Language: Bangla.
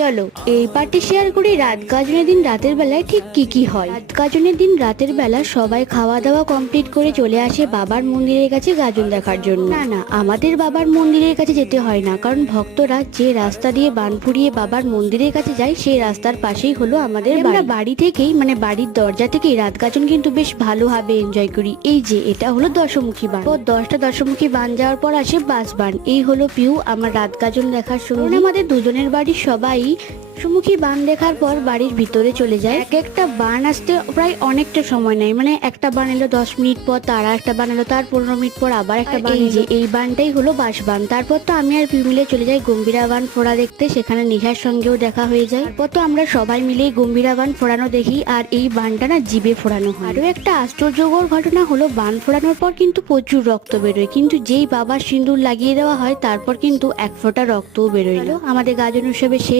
চলো এই পার্টি শেয়ার করি রাত গাজনের দিন রাতের বেলায় ঠিক কি কি হয়। রাত গাজনের দিন রাতের বেলা সবাই খাওয়া দাওয়া কমপ্লিট করে চলে আসে বাবার মন্দিরের কাছে গাজন দেখার জন্য। না না, আমাদের বাবার মন্দিরের কাছে যেতে হয় না, কারণ ভক্তরা যে রাস্তা দিয়ে বান ফুরিয়ে বাবার মন্দিরের কাছে যায় সেই রাস্তার পাশেই হলো আমাদের আমরা বাড়ি থেকেই মানে বাড়ির দরজা থেকেই রাত গাজন কিন্তু বেশ ভালোভাবে এনজয় করি। এই যে এটা হলো দশমুখী বান, 10টা দশমুখী বান যাওয়ার পর আসে বাস বান। এই হলো পিউ আমার রাত গাজন দেখার সঙ্গে। আমাদের দুজনের বাড়ির সবাই সুমুখী বান দেখার পর বাড়ির ভিতরে চলে যায়। এক একটা বান আসতে প্রায় অনেকটা সময় নেয়, মানে একটা বান এলো 10 মিনিট পর, তার একটা বান এলো তার 15 মিনিট পর আবার একটা বান। এই যে এই বানটাই হলো বাস বান। তারপর তো আমি আর পিউ মিলে চলে যাই গম্ভীরা বান ফোড়া দেখতে, সেখানে নিশার সঙ্গেও দেখা হয়ে যায়। তারপর তো আমরা সবাই মিলে গম্ভীরা বান ফোড়ানো দেখি, আর এই বানটা না জিভে ফোড়ানো হয়। আরো একটা আশ্চর্যকর ঘটনা হলো বান ফোড়ানোর পর কিন্তু প্রচুর রক্ত বেরোয়, কিন্তু যেই বাবার সিঁদুর লাগিয়ে দেওয়া হয় তারপর কিন্তু এক ফোঁটা রক্তও বেরোয় না। আমাদের গাজন উৎসবের শেষ